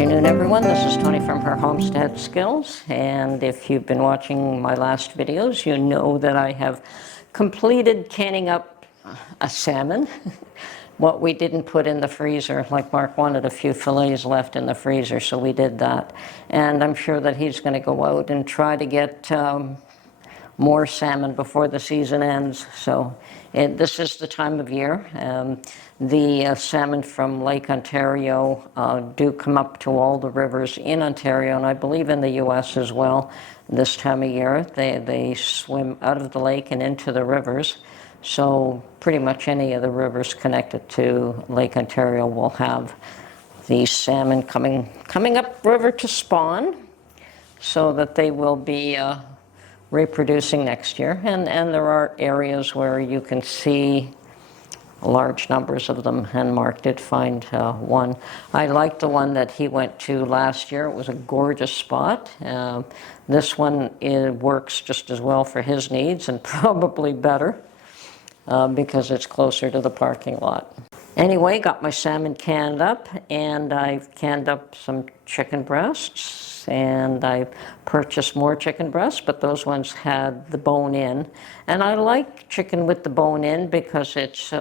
afternoon, everyone. This is Tony from her Homestead Skills, and if you've been watching my last videos, you know that I have completed canning up a salmon. What we didn't put in the freezer, like Mark wanted a few fillets left in the freezer, so we did that. And I'm sure that he's going to go out and try to get more salmon before the season ends. So this is the time of year. The salmon from Lake Ontario do come up to all the rivers in Ontario, and I believe in the U.S. as well this time of year. They swim out of the lake and into the rivers. So pretty much any of the rivers connected to Lake Ontario will have these salmon coming up river to spawn, so that they will be reproducing next year. And there are areas where you can see large numbers of them, and Mark did find one. I liked the one that he went to last year. It was a gorgeous spot. This one works just as well for his needs, and probably better because it's closer to the parking lot. Anyway, got my salmon canned up, and I've canned up some chicken breasts, and I purchased more chicken breasts, but those ones had the bone in. And I like chicken with the bone in because it's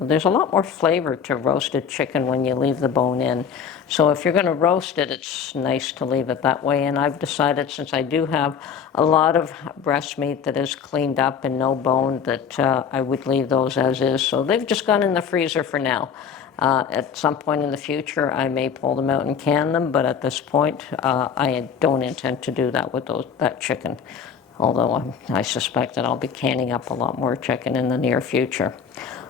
there's a lot more flavor to roasted chicken when you leave the bone in. So if you're going to roast it, it's nice to leave it that way. And I've decided, since I do have a lot of breast meat that is cleaned up and no bone, that I would leave those as is. So they've just gone in the freezer for now. At some point in the future, I may pull them out and can them, but at this point, I don't intend to do that with that chicken. Although I suspect that I'll be canning up a lot more chicken in the near future.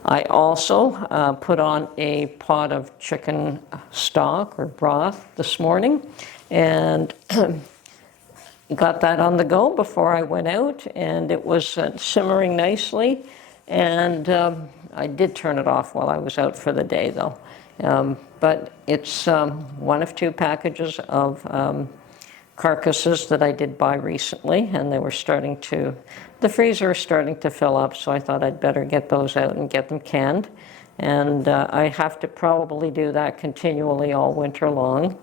I also put on a pot of chicken stock or broth this morning, and got that on the go before I went out, and it was simmering nicely. And I did turn it off while I was out for the day, though. But it's one of two packages of carcasses that I did buy recently, and they were the freezer is starting to fill up, so I thought I'd better get those out and get them canned. And I have to probably do that continually all winter long,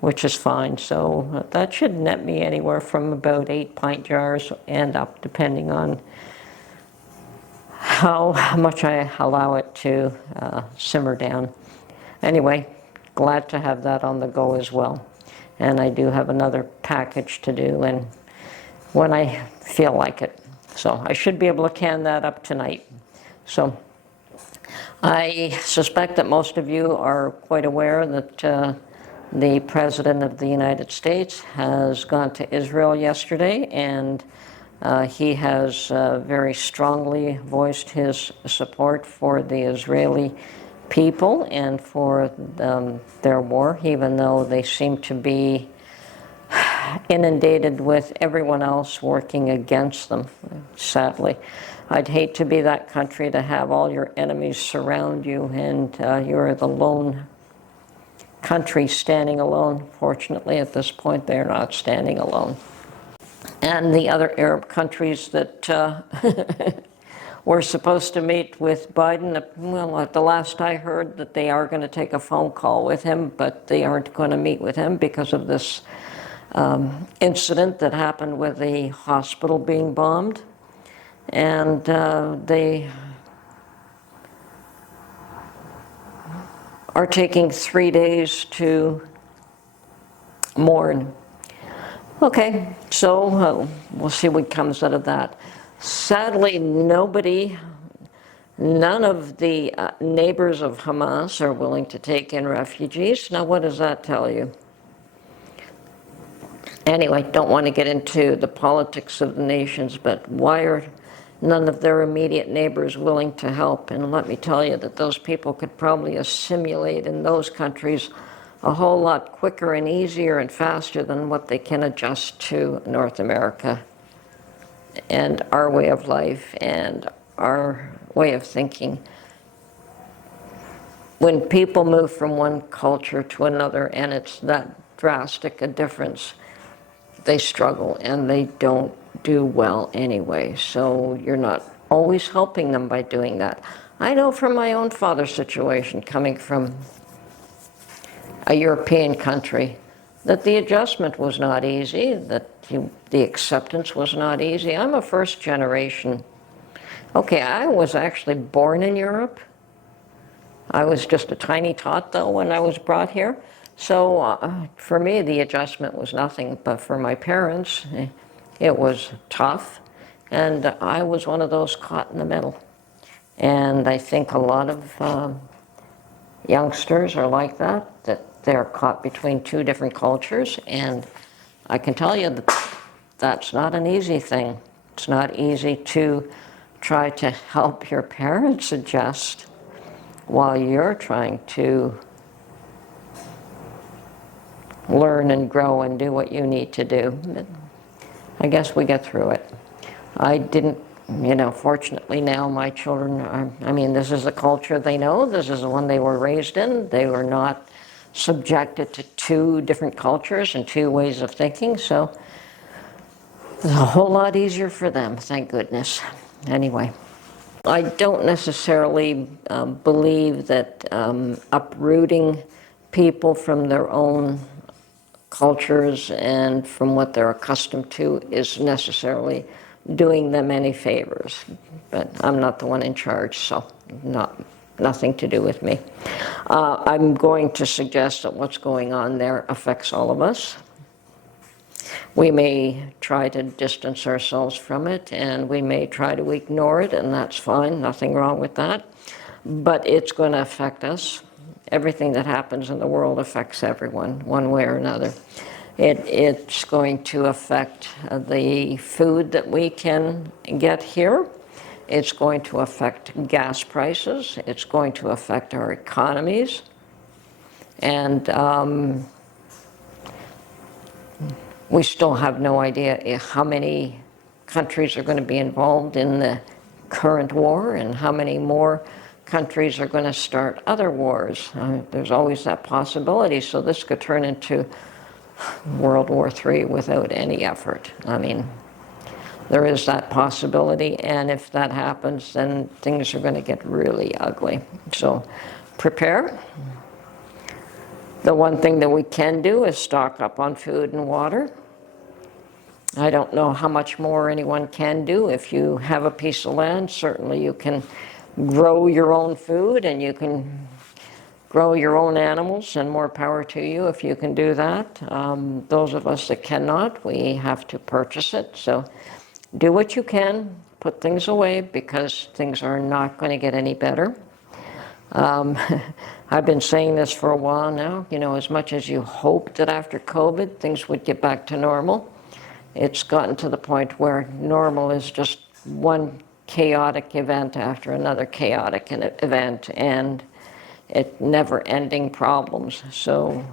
which is fine. So that should net me anywhere from about 8 pint jars and up, depending on how much I allow it to simmer down. Anyway, glad to have that on the go as well. And I do have another package to do, and when I feel like it. So I should be able to can that up tonight. So I suspect that most of you are quite aware that the President of the United States has gone to Israel yesterday, and he has very strongly voiced his support for the Israeli people and for their war, even though they seem to be inundated with everyone else working against them, sadly. I'd hate to be that country, to have all your enemies surround you, and you're the lone country standing alone. Fortunately, at this point, they're not standing alone. And the other Arab countries that were supposed to meet with Biden, well, at the last I heard that they are going to take a phone call with him, but they aren't going to meet with him because of this incident that happened with the hospital being bombed. And they are taking 3 days to mourn. Okay, so we'll see what comes out of that. Sadly, none of the neighbors of Hamas are willing to take in refugees. Now, what does that tell you? Anyway, don't want to get into the politics of the nations, but why are none of their immediate neighbors willing to help? And let me tell you that those people could probably assimilate in those countries a whole lot quicker and easier and faster than what they can adjust to North America and our way of life and our way of thinking. When people move from one culture to another and it's that drastic a difference, they struggle and they don't do well anyway. So you're not always helping them by doing that. I know from my own father's situation, coming from a European country, that the adjustment was not easy, that the acceptance was not easy. I'm a first generation. Okay, I was actually born in Europe. I was just a tiny tot, though, when I was brought here. So for me, the adjustment was nothing. But for my parents, it was tough. And I was one of those caught in the middle. And I think a lot of youngsters are like that they're caught between two different cultures. And I can tell you that that's not an easy thing. It's not easy to try to help your parents adjust while you're trying to learn and grow and do what you need to do. I guess we get through it. I didn't, fortunately now my children this is the culture they know, this is the one they were raised in. They were not subjected to two different cultures and two ways of thinking, so it's a whole lot easier for them, thank goodness. Anyway. I don't necessarily believe that uprooting people from their own cultures and from what they're accustomed to is necessarily doing them any favors. But I'm not the one in charge, so nothing to do with me. I'm going to suggest that what's going on there affects all of us. We may try to distance ourselves from it, and we may try to ignore it, and that's fine, nothing wrong with that. But it's going to affect us. Everything that happens in the world affects everyone, one way or another. It's going to affect the food that we can get here. It's going to affect gas prices. It's going to affect our economies. And we still have no idea how many countries are going to be involved in the current war and how many more countries are going to start other wars. There's always that possibility, so this could turn into World War III without any effort. There is that possibility, and if that happens, then things are going to get really ugly. So prepare. The one thing that we can do is stock up on food and water. I don't know how much more anyone can do. If you have a piece of land, certainly you can grow your own food and you can grow your own animals, and more power to you if you can do that. Those of us that cannot, we have to purchase it. So do what you can, put things away, because things are not going to get any better. I've been saying this for a while now, as much as you hoped that after COVID things would get back to normal, it's gotten to the point where normal is just one chaotic event after another chaotic event, and it never-ending problems. So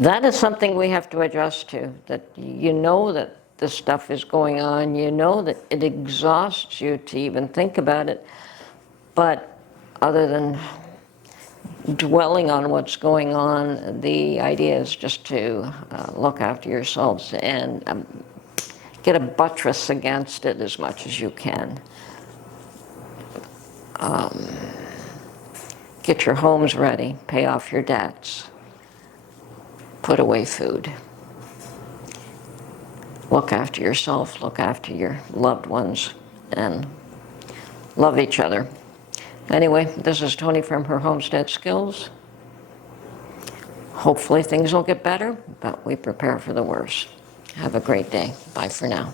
that is something we have to adjust to, that that this stuff is going on, that it exhausts you to even think about it, but other than dwelling on what's going on, the idea is just to look after yourselves and get a buttress against it as much as you can. Get your homes ready, pay off your debts, put away food. Look after yourself, look after your loved ones, and love each other. Anyway, this is Tony from her Homestead Skills. Hopefully things will get better, but we prepare for the worst. Have a great day. Bye for now.